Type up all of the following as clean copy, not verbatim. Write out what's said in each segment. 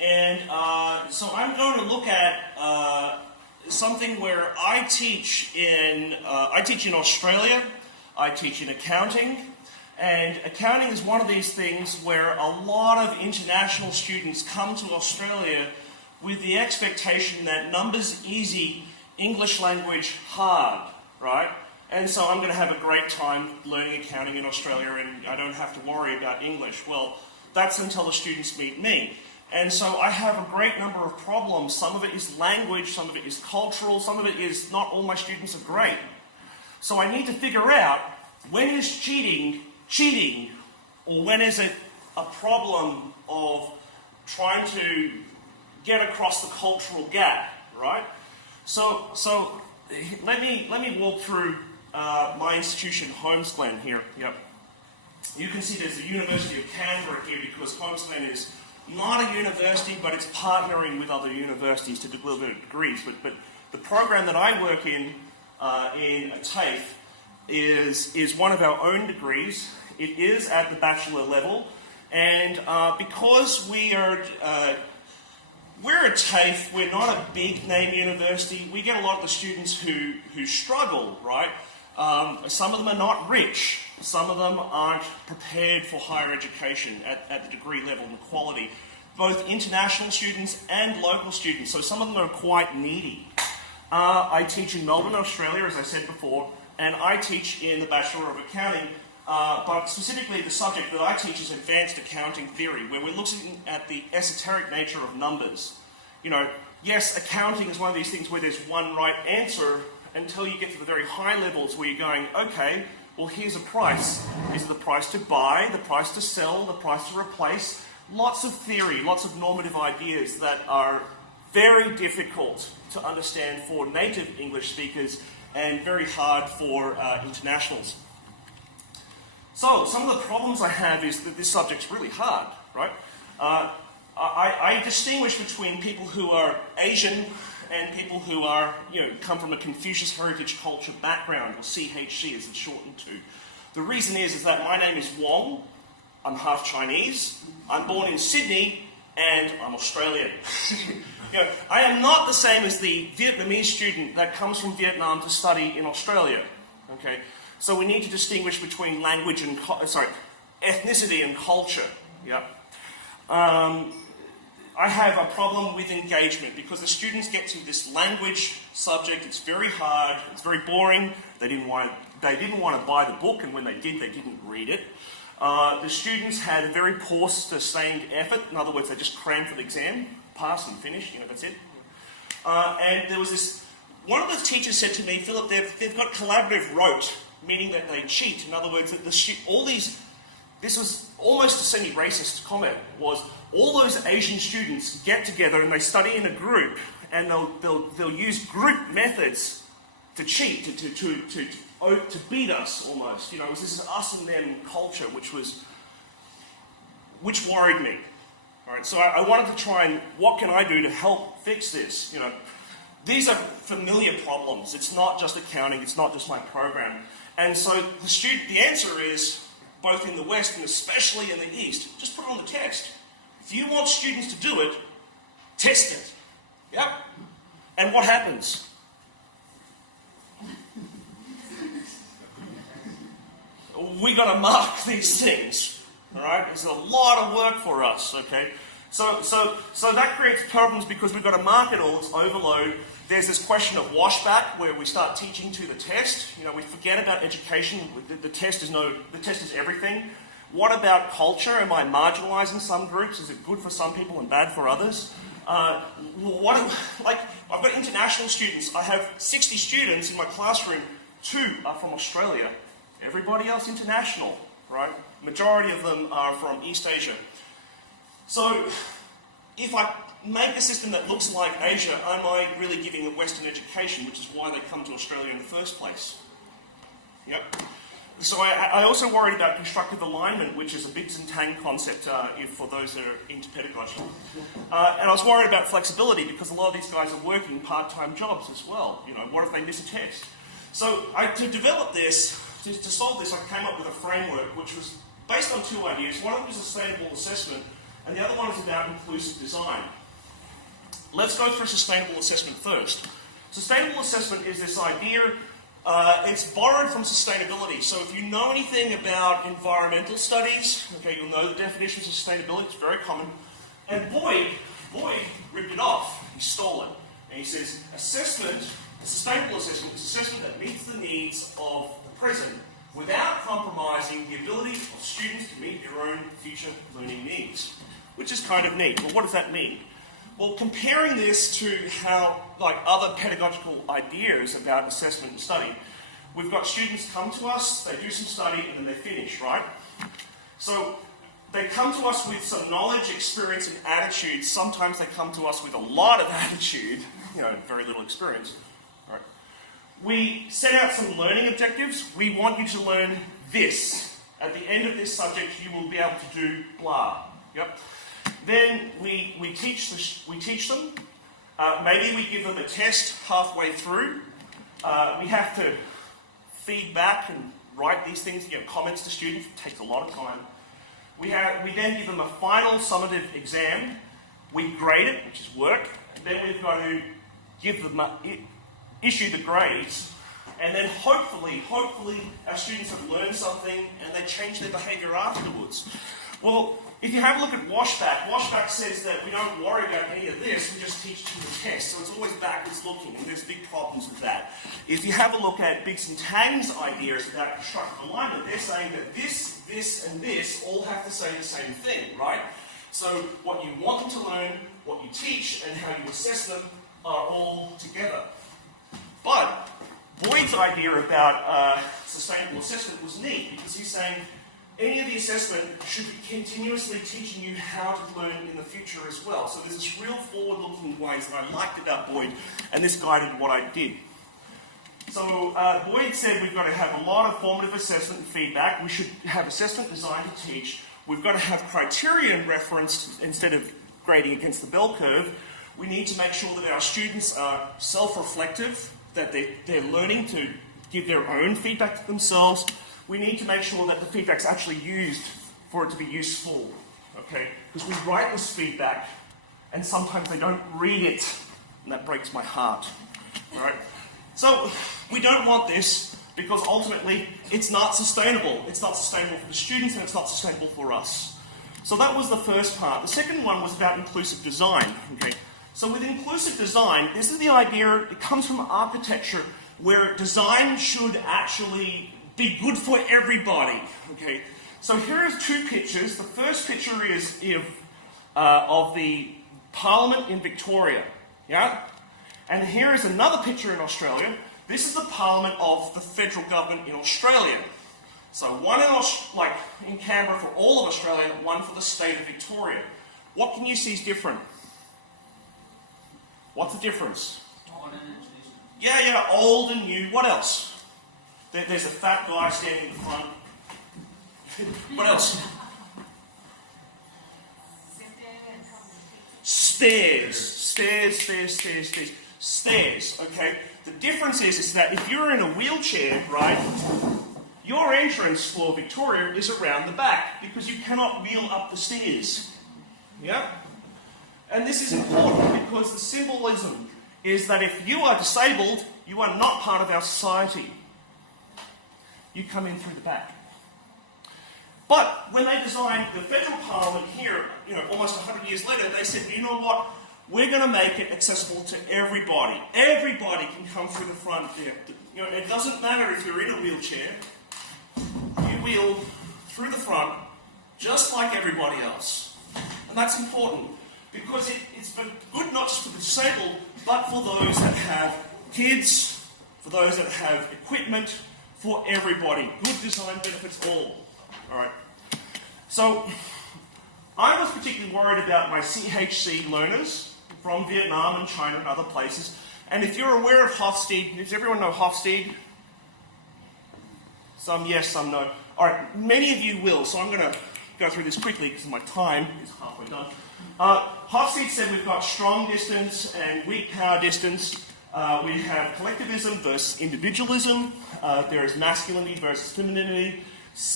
And so I'm going to look at something where I teach in Australia. I teach in accounting. And accounting is one of these things where a lot of international students come to Australia with the expectation that numbers easy, English language hard, right? And so I'm going to have a great time learning accounting in Australia and I don't have to worry about English. Well, that's until the students meet me. And so I have a great number of problems. Some of it is language, some of it is cultural, some of it is not all my students are great. So I need to figure out when is cheating, or when is it a problem of trying to get across the cultural gap, right? So let me walk through my institution, Holmes-Glen here. Yep. You can see there's the University of Canberra here because Holmes-Glen is not a university, but it's partnering with other universities to deliver degrees. But the program that I work in TAFE is one of our own degrees. It is at the bachelor level, and because we're at TAFE, we're not a big name university. We get a lot of the students who struggle, right? Some of them are not rich. Some of them aren't prepared for higher education at the degree level and quality. Both international students and local students, so some of them are quite needy. I teach in Melbourne, Australia, as I said before, and I teach in the Bachelor of Accounting, but specifically the subject that I teach is Advanced Accounting Theory, where we're looking at the esoteric nature of numbers. You know, yes, accounting is one of these things where there's one right answer until you get to the very high levels where you're going, okay, well, here's a price. Is it the price to buy, the price to sell, the price to replace? Lots of theory, lots of normative ideas that are very difficult to understand for native English speakers and very hard for internationals. So, some of the problems I have is that this subject's really hard, right? I distinguish between people who are Asian and people who are, come from a Confucius heritage culture background, or CHC as it's shortened to. The reason is that my name is Wong, I'm half Chinese, I'm born in Sydney, and I'm Australian. I am not the same as the Vietnamese student that comes from Vietnam to study in Australia. Okay, so we need to distinguish between language and ethnicity and culture. Yep. I have a problem with engagement because the students get to this language subject. It's very hard. It's very boring. They didn't want to buy the book, and when they did, they didn't read it. The students had a very poor sustained effort. In other words, they just crammed for the exam, pass and finish. That's it. And there was this. One of the teachers said to me, Philip, they've got collaborative rote, meaning that they cheat. In other words, that this was almost a semi-racist comment, was all those Asian students get together and they study in a group and they'll use group methods to cheat, to beat us almost. It was this us and them culture which worried me. All right, so I wanted to try and what can I do to help fix this? These are familiar problems. It's not just accounting, it's not just my program. And so the answer is, both in the West and especially in the East, just put it on the test. If you want students to do it, test it. Yep. And what happens? We got to mark these things. All right? It's a lot of work for us. Okay. So that creates problems because we've got to mark it all. It's overload. There's this question of washback where we start teaching to the test. We forget about education. The test is everything. What about culture? Am I marginalising some groups? Is it good for some people and bad for others? I've got international students. I have 60 students in my classroom. 2 are from Australia. Everybody else international, right? Majority of them are from East Asia. So, if I make a system that looks like Asia, am I really giving a Western education, which is why they come to Australia in the first place? Yep. So I also worried about constructive alignment, which is a Biggs and Tang concept for those that are into pedagogy. And I was worried about flexibility because a lot of these guys are working part-time jobs as well. What if they miss a test? So to develop this, to solve this, I came up with a framework which was based on 2 ideas. One of them was sustainable assessment, and the other one is about inclusive design. Let's go through sustainable assessment first. Sustainable assessment is this idea, it's borrowed from sustainability. So if you know anything about environmental studies, okay, you'll know the definition of sustainability, it's very common. And Boud ripped it off, he stole it. And he says, sustainable assessment is assessment that meets the needs of the present without compromising the ability of students to meet their own future learning needs. Which is kind of neat. Well, what does that mean? Well, comparing this to how, like, other pedagogical ideas about assessment and study, we've got students come to us, they do some study, and then they finish, right? So they come to us with some knowledge, experience, and attitude. Sometimes they come to us with a lot of attitude, very little experience. Right? We set out some learning objectives. We want you to learn this. At the end of this subject, you will be able to do blah. Yep. Then we teach them. Maybe we give them a test halfway through. We have to feed back and write these things, comments to students. It takes a lot of time. We then give them a final summative exam. We grade it, which is work. And then we've got to give them issue the grades. And then hopefully our students have learned something and they change their behaviour afterwards. Well, if you have a look at Washback says that we don't worry about any of this, we just teach to the test. So it's always backwards looking, and there's big problems with that. If you have a look at Biggs and Tang's ideas about constructive alignment, they're saying that this, and this all have to say the same thing, right? So what you want them to learn, what you teach, and how you assess them are all together. But Boyd's idea about sustainable assessment was neat, because he's saying any of the assessment should be continuously teaching you how to learn in the future as well. So there's this real forward-looking ways that I liked about Boud, and this guided what I did. So Boud said we've got to have a lot of formative assessment and feedback. We should have assessment designed to teach. We've got to have criterion referenced instead of grading against the bell curve. We need to make sure that our students are self-reflective, that they're learning to give their own feedback to themselves. We need to make sure that the feedback's actually used for it to be useful, okay? Because we write this feedback, and sometimes they don't read it, and that breaks my heart, all right? So we don't want this, because ultimately it's not sustainable. It's not sustainable for the students, and it's not sustainable for us. So that was the first part. The second one was about inclusive design, okay? So with inclusive design, this is the idea, it comes from architecture, where design should actually be good for everybody, okay? So here are two pictures. The first picture is of the Parliament in Victoria, yeah? And here is another picture in Australia. This is the Parliament of the federal government in Australia. So one in Canberra for all of Australia, one for the state of Victoria. What can you see is different? What's the difference? Yeah, old and new. What else? There's a fat guy standing in the front. What else? Stairs, okay? The difference is that if you're in a wheelchair, right, your entrance for Victoria is around the back because you cannot wheel up the stairs. Yeah? And this is important because the symbolism is that if you are disabled, you are not part of our society. You come in through the back. But when they designed the federal parliament here, almost 100 years later, they said, you know what? We're going to make it accessible to everybody. Everybody can come through the front there. It doesn't matter if you're in a wheelchair. You wheel through the front just like everybody else. And that's important because it's good not just for the disabled, but for those that have kids, for those that have equipment, for everybody. Good design benefits all. Alright. So, I was particularly worried about my CHC learners from Vietnam and China and other places. And if you're aware of Hofstede, does everyone know Hofstede? Some yes, some no. Alright, many of you will, so I'm going to go through this quickly because my time is halfway done. Hofstede said we've got strong distance and weak power distance. We have collectivism versus individualism. There is masculinity versus femininity.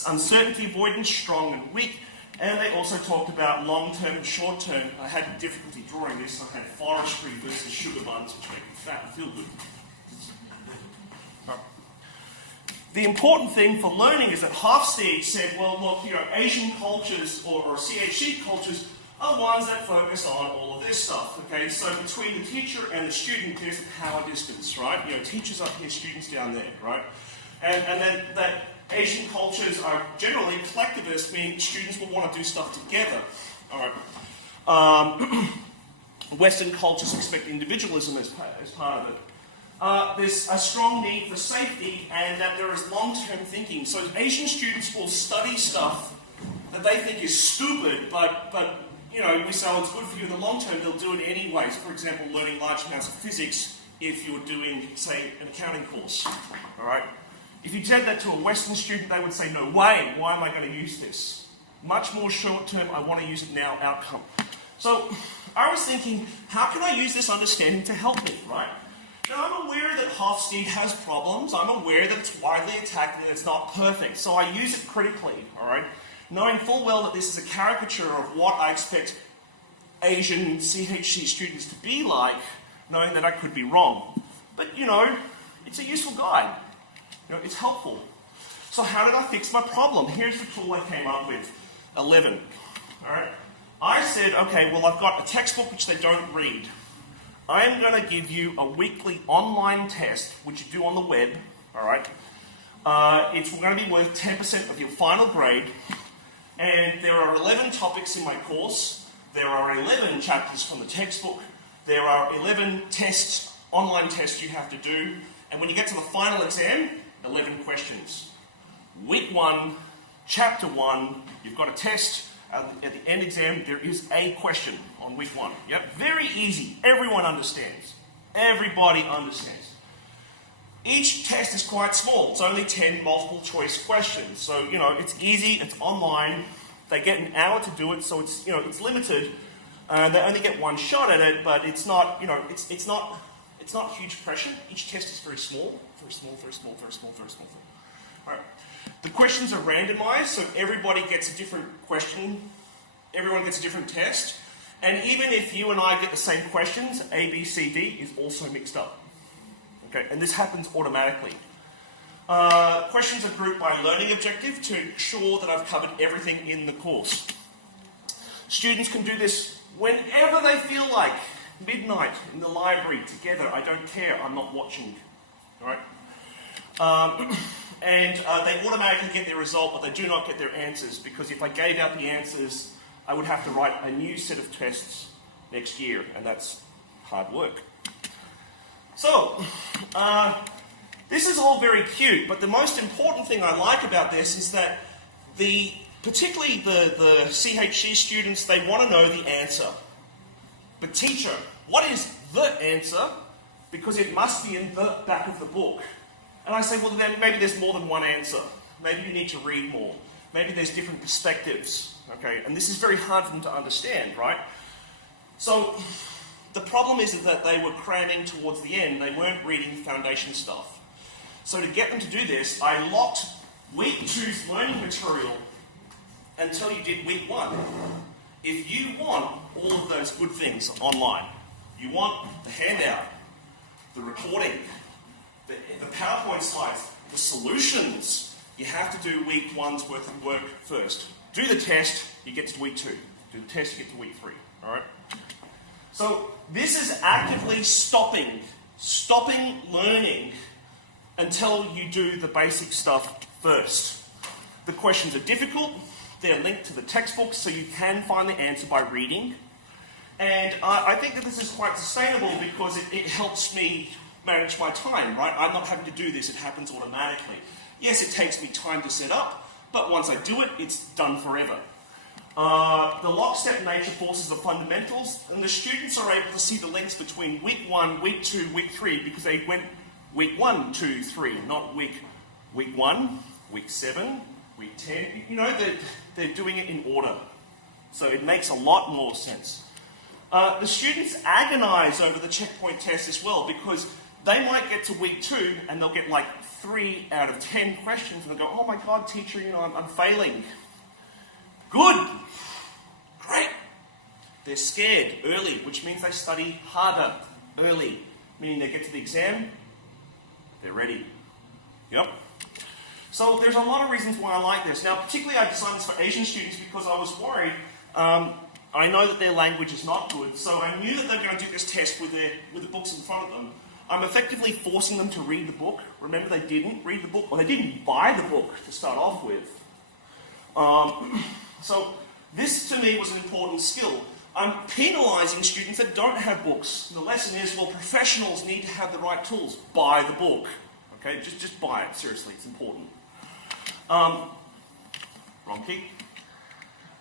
Uncertainty, avoidance, strong and weak. And they also talked about long-term and short-term. I had difficulty drawing this. I had forestry versus sugar buns, which make me fat and feel good. The important thing for learning is that Hofstede said, well, look, Asian cultures or CHC cultures are ones that focus on all of this stuff. Okay, so between the teacher and the student, there's a power distance, right? Teachers up here, students down there, right? And then that Asian cultures are generally collectivist, meaning students will want to do stuff together. All right. Western cultures expect individualism as part of it. There's a strong need for safety and that there is long-term thinking. So Asian students will study stuff that they think is stupid, but we say, oh, it's good for you in the long term, they'll do it anyways. For example, learning large amounts of physics if you're doing, say, an accounting course. All right? If you said that to a Western student, they would say, no way, why am I going to use this? Much more short-term, I want to use it now outcome. So I was thinking, how can I use this understanding to help me, right? Now, I'm aware that Hofstede has problems. I'm aware that it's widely attacked and it's not perfect. So I use it critically, all right? Knowing full well that this is a caricature of what I expect Asian CHC students to be like, knowing that I could be wrong. But, it's a useful guide. It's helpful. So how did I fix my problem? Here's the tool I came up with, 11. All right? I said, okay, well, I've got a textbook which they don't read. I'm going to give you a weekly online test, which you do on the web, all right? It's going to be worth 10% of your final grade, and there are 11 topics in my course. There are 11 chapters from the textbook. There are 11 tests, online tests you have to do, and when you get to the final exam, 11 questions. Week 1, Chapter 1, you've got a test. At the end exam, there is a question on week 1. Yep, very easy. Everyone understands. Everybody understands. Each test is quite small. It's only 10 multiple choice questions. So, it's easy, it's online. They get an hour to do it, so it's, it's limited. They only get one shot at it, but it's not, it's not huge pressure. Each test is very small. Very small, very small, very small, very small. All right. The questions are randomized, so everybody gets a different question. Everyone gets a different test. And even if you and I get the same questions, A, B, C, D is also mixed up. Okay, and this happens automatically. Questions are grouped by learning objective to ensure that I've covered everything in the course. Students can do this whenever they feel like. Midnight in the library together. I don't care. I'm not watching. All right? And they automatically get their result, but they do not get their answers, because if I gave out the answers, I would have to write a new set of tests next year, and that's hard work. So, this is all very cute, but the most important thing I like about this is that particularly the CHC students, they want to know the answer. But teacher, what is the answer? Because it must be in the back of the book. And I say, well, then maybe there's more than one answer. Maybe you need to read more. Maybe there's different perspectives. Okay, and this is very hard for them to understand, right? So the problem is that they were cramming towards the end. They weren't reading foundation stuff. So to get them to do this, I locked week 2's learning material until you did week 1. If you want all of those good things online, you want the handout, the recording, the PowerPoint slides, the solutions, you have to do week 1's worth of work first. Do the test, you get to week 2. Do the test, you get to week 3. All right? So this is actively stopping learning until you do the basic stuff first. The questions are difficult. They're linked to the textbook, so you can find the answer by reading. And I think that this is quite sustainable because it helps me manage my time, right? I'm not having to do this, it happens automatically. Yes, it takes me time to set up, but once I do it, it's done forever. The lockstep nature forces the fundamentals, and the students are able to see the links between week 1, week 2, week 3, because they went week 1, 2, 3, not week 1, week 7, week 10. They're doing it in order. So it makes a lot more sense. The students agonize over the checkpoint test as well, because they might get to week 2 and they'll get like 3 out of 10 questions and they'll go, oh my God, teacher, I'm failing. Good. Great. They're scared early, which means they study harder early, meaning they get to the exam, they're ready. Yep. So there's a lot of reasons why I like this. Now, particularly I designed this for Asian students because I was worried. I know that their language is not good, so I knew that they were going to do this test with the books in front of them. I'm effectively forcing them to read the book. Remember, they didn't read the book, or they didn't buy the book to start off with. So this, to me, was an important skill. I'm penalising students that don't have books. The lesson is, well, professionals need to have the right tools. Buy the book. Okay, just buy it. Seriously, it's important. Wrong key.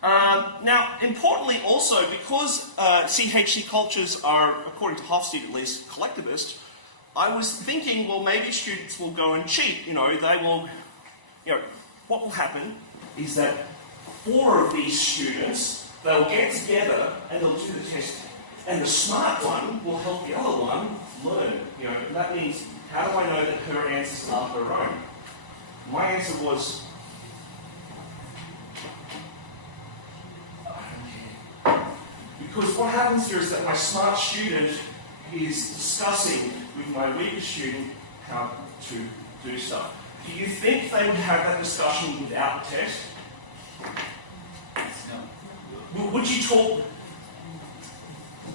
Now, importantly also, because CHC cultures are, according to Hofstede at least, collectivist, I was thinking, well, maybe students will go and cheat. They will, what will happen is that 4 of these students, they'll get together and they'll do the test. And the smart one will help the other one learn. That means, how do I know that her answers are her own? My answer was, because what happens here is that my smart student is discussing with my weaker student how to do stuff. Do you think they would have that discussion without the test? No. Would you talk?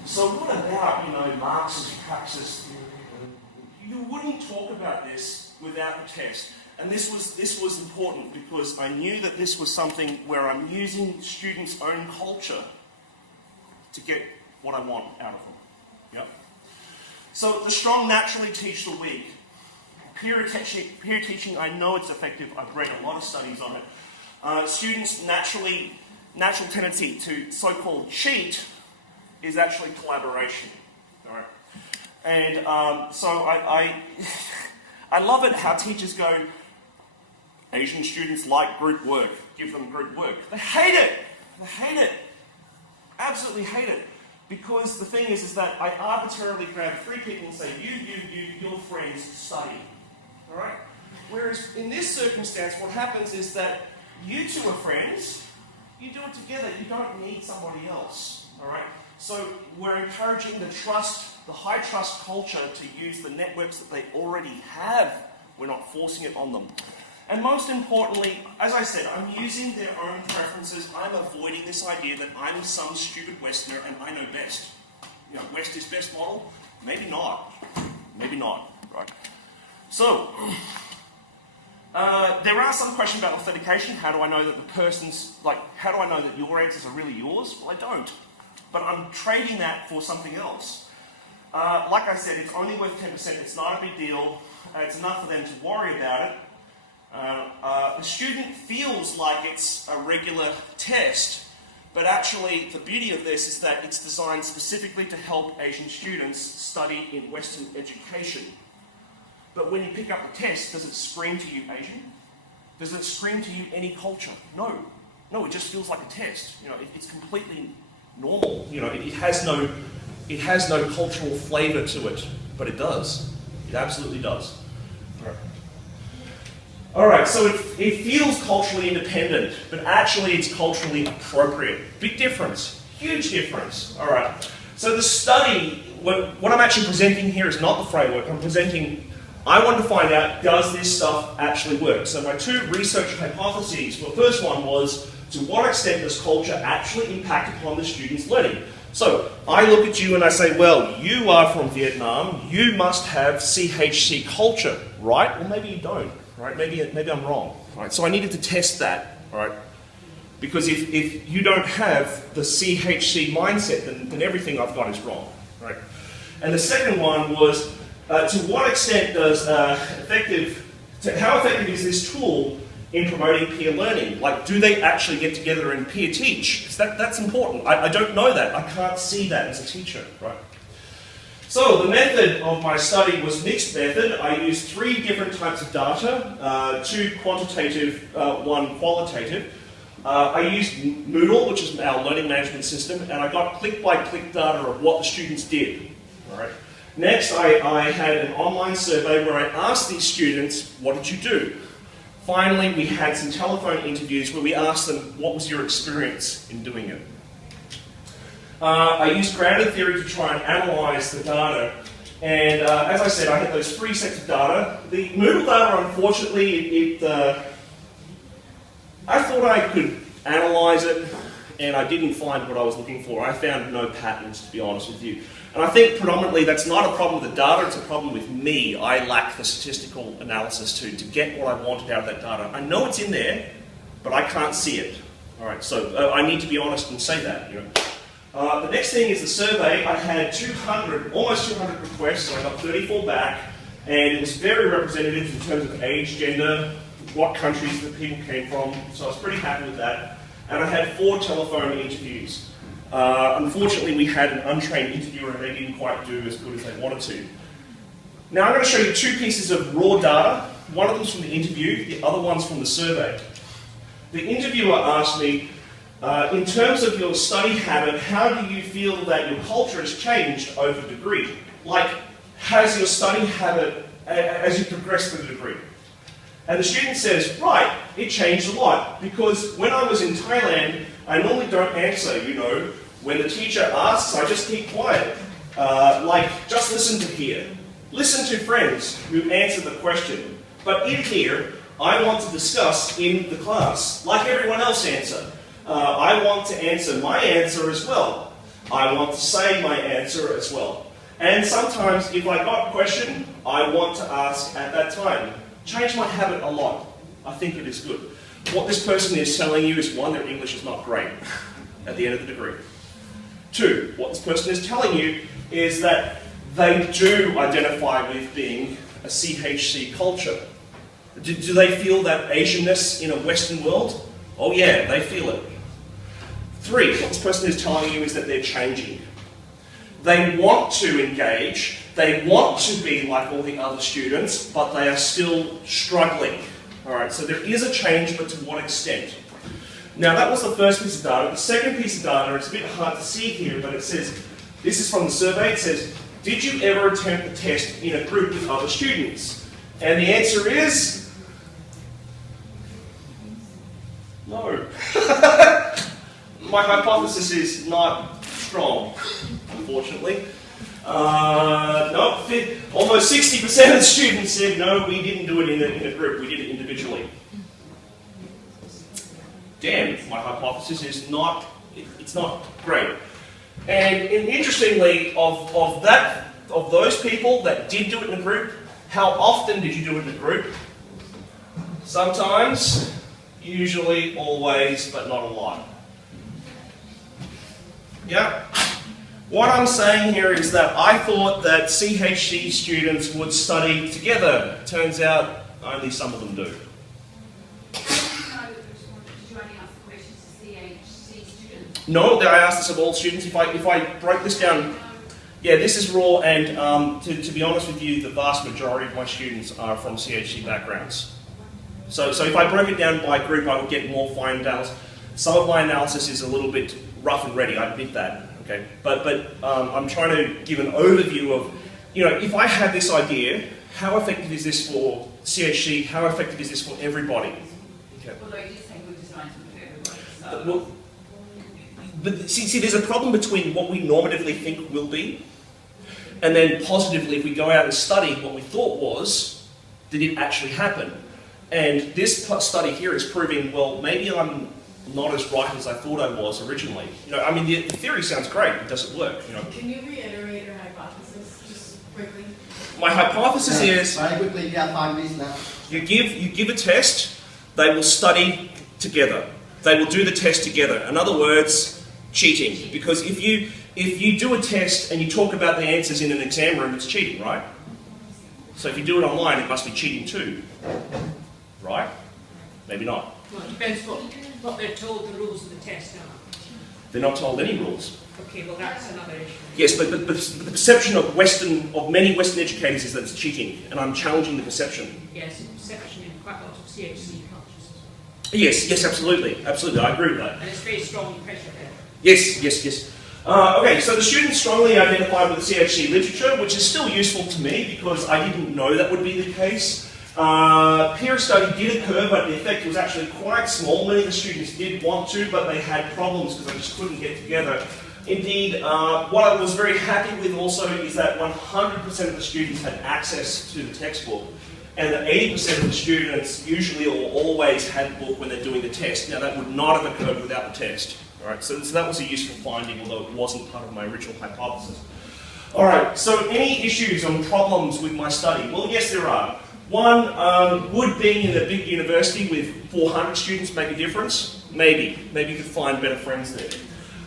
So what about, Marx's praxis theory? You wouldn't talk about this without the test. And this was important because I knew that this was something where I'm using students' own culture to get what I want out of them. Yep. So the strong naturally teach the weak. Peer teaching, I know it's effective. I've read a lot of studies on it. Students' natural tendency to so-called cheat is actually collaboration. All right. And so I love it how teachers go, Asian students like group work, give them group work. They hate it. They hate it. Absolutely hate it. Because the thing is that I arbitrarily grab 3 people and say, your friends study. Alright? Whereas in this circumstance, what happens is that you 2 are friends, you do it together, you don't need somebody else. Alright? So we're encouraging the high trust culture to use the networks that they already have. We're not forcing it on them. And most importantly, as I said, I'm using their own preferences. I'm avoiding this idea that I'm some stupid Westerner and I know best. West is best model? Maybe not. Maybe not. Right. So, there are some questions about authentication. How do I know that how do I know that your answers are really yours? Well, I don't. But I'm trading that for something else. Like I said, it's only worth 10%. It's not a big deal. It's enough for them to worry about it. The student feels like it's a regular test, but actually the beauty of this is that it's designed specifically to help Asian students study in Western education. But when you pick up the test, does it scream to you Asian? Does it scream to you any culture? No. No, it just feels like a test. It's completely normal. It has no cultural flavour to it, but it does. It absolutely does. Alright, so it feels culturally independent, but actually it's culturally appropriate. Big difference. Huge difference. Alright, so the study, what I'm actually presenting here is not the framework. I want to find out, does this stuff actually work? So my 2 research hypotheses, well, the first one was, to what extent does culture actually impact upon the student's learning? So I look at you and I say, well, you are from Vietnam, you must have CHC culture, right? Well, maybe you don't. Right? Maybe I'm wrong. Right? So I needed to test that. Right? Because if you don't have the CHC mindset, then everything I've got is wrong. Right? And the second one was, to what extent does how effective is this tool in promoting peer learning? Like, do they actually get together and peer teach? Because that's important. I don't know that. I can't see that as a teacher. Right? So the method of my study was mixed method. I used 3 different types of data, 2 quantitative, 1 qualitative. I used Moodle, which is our learning management system, and I got click-by-click data of what the students did. All right. Next, I had an online survey where I asked these students, what did you do? Finally, we had some telephone interviews where we asked them, what was your experience in doing it? I used grounded theory to try and analyse the data. And as I said, I had those 3 sets of data. The Moodle data, unfortunately, I thought I could analyse it, and I didn't find what I was looking for. I found no patterns, to be honest with you. And I think predominantly that's not a problem with the data, it's a problem with me. I lack the statistical analysis to get what I wanted out of that data. I know it's in there, but I can't see it. All right, so I need to be honest and say that. You know. The next thing is the survey. I had almost 200 requests, and I got 34 back, and it was very representative in terms of age, gender, what countries the people came from, so I was pretty happy with that. And I had 4 telephone interviews. Unfortunately, we had an untrained interviewer and they didn't quite do as good as they wanted to. Now I'm going to show you 2 pieces of raw data. One of them's from the interview, the other one's from the survey. The interviewer asked me, in terms of your study habit, how do you feel that your culture has changed over the degree? Like, has your study habit, as you progress through the degree? And the student says, right, it changed a lot, because when I was in Thailand, I normally don't answer, you know. When the teacher asks, I just keep quiet. Like, just listen to hear. Listen to friends who answer the question. But in here, I want to discuss in the class, like everyone else answer. I want to answer my answer as well. I want to say my answer as well. And sometimes, if I got a question, I want to ask at that time. Change my habit a lot. I think it is good. What this person is telling you is, 1, their English is not great at the end of the degree. 2, what this person is telling you is that they do identify with being a CHC culture. Do they feel that Asianness in a Western world? Oh yeah, they feel it. 3, what this person is telling you is that they're changing. They want to engage, they want to be like all the other students, but they are still struggling. Alright, so there is a change, but to what extent? Now that was the first piece of data. The second piece of data, it's a bit hard to see here, but it says, this is from the survey, it says, did you ever attempt the test in a group with other students? And the answer is, no. My hypothesis is not strong, unfortunately. No, almost 60% of the students said, no, we didn't do it in a group, we did it individually. Damn, my hypothesis is not, it's not great. And interestingly, of those people that did do it in a group, how often did you do it in a group? Sometimes, usually, always, but not a lot. Yeah? What I'm saying here is that I thought that CHC students would study together. Turns out, only some of them do. No, I asked this of all students. If I broke this down, yeah, this is raw, and to be honest with you, the vast majority of my students are from CHC backgrounds. So if I broke it down by group, I would get more fine details. Some of my analysis is a little bit rough and ready, I admit that. Okay, but I'm trying to give an overview of, you know, if I had this idea, how effective is this for CHC? How effective is this for everybody? Okay. Although you say good design for everybody. So. Well, but see, there's a problem between what we normatively think will be, and then positively, if we go out and study what we thought was, did it actually happen? And this study here is proving, well, maybe I'm not as right as I thought I was originally. You know, I mean, the theory sounds great, but does it work? You know? Can you reiterate your hypothesis just quickly? My hypothesis is very quickly. Yeah, 5 minutes left. you give a test, they will study together. They will do the test together. In other words, cheating. Because if you do a test and you talk about the answers in an exam room, it's cheating, right? So if you do it online, it must be cheating too, right? Maybe not. Well, it depends what they're told the rules of the test are. They're not told any rules. Okay, well that's another issue. Yes, but the perception of many Western educators is that it's cheating, and I'm challenging the perception. Yes, perception in quite a lot of CHC cultures as well. Yes, absolutely, I agree with that. And it's very strong pressure there. Yes. Okay, so the students strongly identified with the CHC literature, which is still useful to me because I didn't know that would be the case. Peer study did occur, but the effect was actually quite small. Many of the students did want to, but they had problems because they just couldn't get together. Indeed, what I was very happy with also is that 100% of the students had access to the textbook, and that 80% of the students usually or always had the book when they're doing the test. Now, that would not have occurred without the test. All right, so that was a useful finding, although it wasn't part of my original hypothesis. All right, so any issues or problems with my study? Well, yes, there are. One, would being in a big university with 400 students make a difference? Maybe. Maybe you could find better friends there.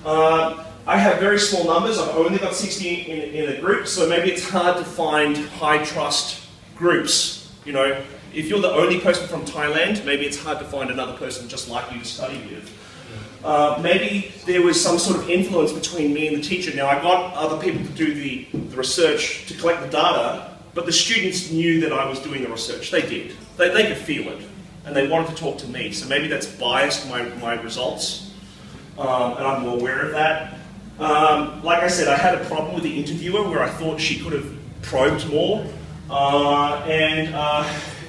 I have very small numbers. I've only got 60 in a group, so maybe it's hard to find high-trust groups. You know, if you're the only person from Thailand, maybe it's hard to find another person just like you to study with. Maybe there was some sort of influence between me and the teacher. Now, I got other people to do the research, to collect the data, but the students knew that I was doing the research. They did. They could feel it, and they wanted to talk to me. So maybe that's biased my results, and I'm more aware of that. Like I said, I had a problem with the interviewer where I thought she could have probed more, and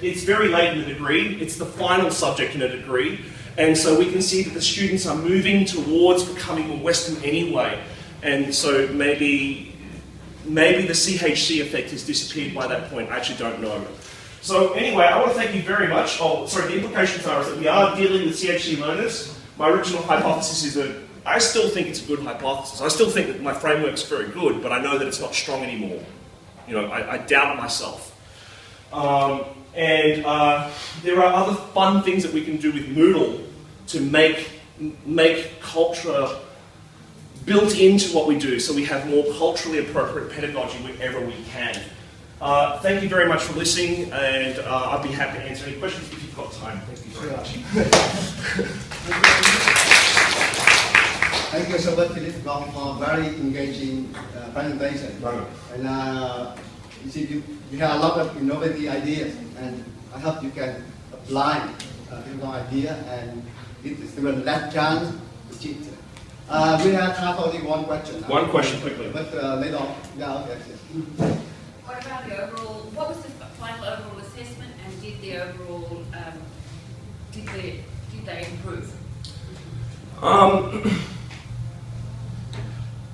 it's very late in the degree. It's the final subject in a degree, and so we can see that the students are moving towards becoming more Western anyway, and so maybe the CHC effect has disappeared by that point. I actually don't know. So anyway, I want to thank you very much. Oh, sorry, the implications are that we are dealing with CHC learners. My original hypothesis is that I still think it's a good hypothesis. I still think that my framework's very good, but I know that it's not strong anymore. You know, I doubt myself. There are other fun things that we can do with Moodle to make culture built into what we do, so we have more culturally appropriate pedagogy wherever we can. Thank you very much for listening, and I'd be happy to answer any questions if you've got time. Thank you very much. Thank you so much, Philip Gong, for very engaging presentation. And you see, you have a lot of innovative ideas, and I hope you can apply your idea and give the student that chance to cheat. We have time for only one question. One question quickly. But later on, yeah, okay. What about the overall, what was the final overall assessment, and did the overall, did they improve?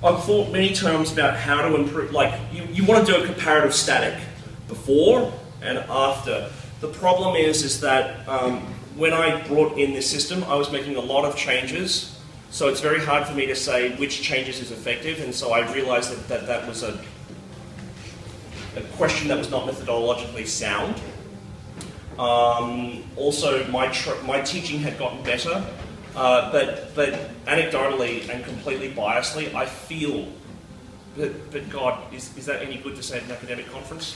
I've thought many times about how to improve, like, you want to do a comparative static before and after. The problem is that when I brought in this system, I was making a lot of changes, so it's very hard for me to say which changes is effective, and so I realized that was a question that was not methodologically sound. Also, my teaching had gotten better. But anecdotally and completely biasedly, I feel but God, is that any good to say at an academic conference?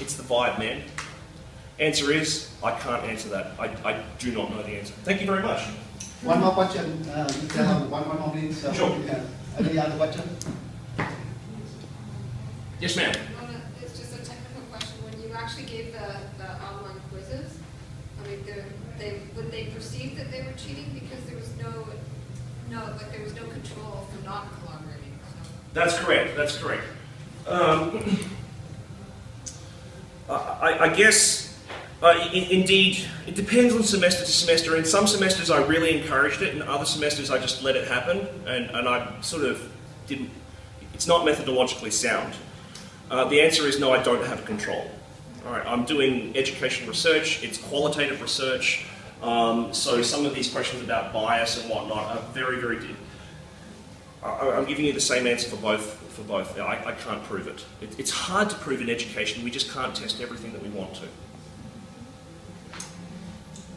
It's the vibe, man. Answer is, I can't answer that. I do not know the answer. Thank you very much. One more question. One more minute. So Sure. Any other question? Yes, ma'am. It's just a technical question. When you actually gave the online quizzes, I mean, would they perceive that they were cheating because there was no control for not collaborating? So. That's correct. That's correct. I guess, indeed, it depends on semester to semester. In some semesters I really encouraged it, in other semesters I just let it happen, and I sort of didn't, it's not methodologically sound. The answer is no, I don't have control. All right, I'm doing education research, it's qualitative research, so some of these questions about bias and whatnot are very, very deep. I'm giving you the same answer for both. I can't prove it. It's hard to prove in education. We just can't test everything that we want to.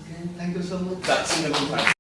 Okay, thank you so much. That's in the